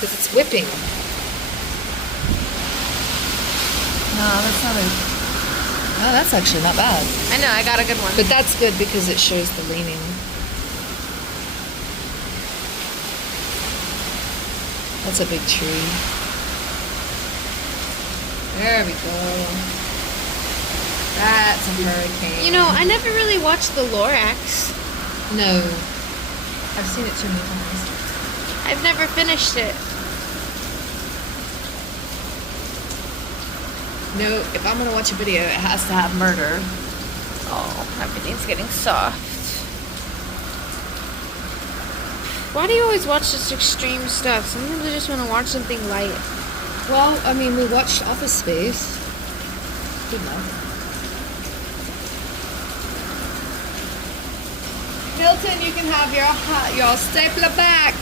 Because it's whipping. No, that's not a... Oh, that's actually not bad. I know, I got a good one. But that's good because it shows the leaning. That's a big tree. There we go. That's a hurricane. You know, I never really watched the Lorax. No. I've seen it too many times. I've never finished it. No, if I'm gonna watch a video, it has to have murder. Oh, everything's getting soft. Why do you always watch such extreme stuff? Sometimes I just want to watch something light. Well, I mean, we watched Office Space. Good enough. Milton, you can have your stapler back.